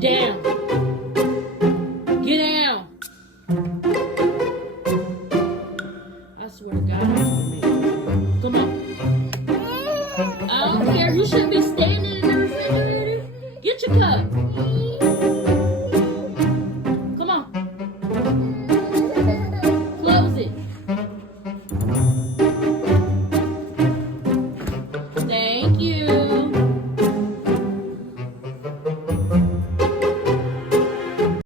Get down. Get down. I swear to God, I'm gonna make you. Come on. I don't care. You should be standing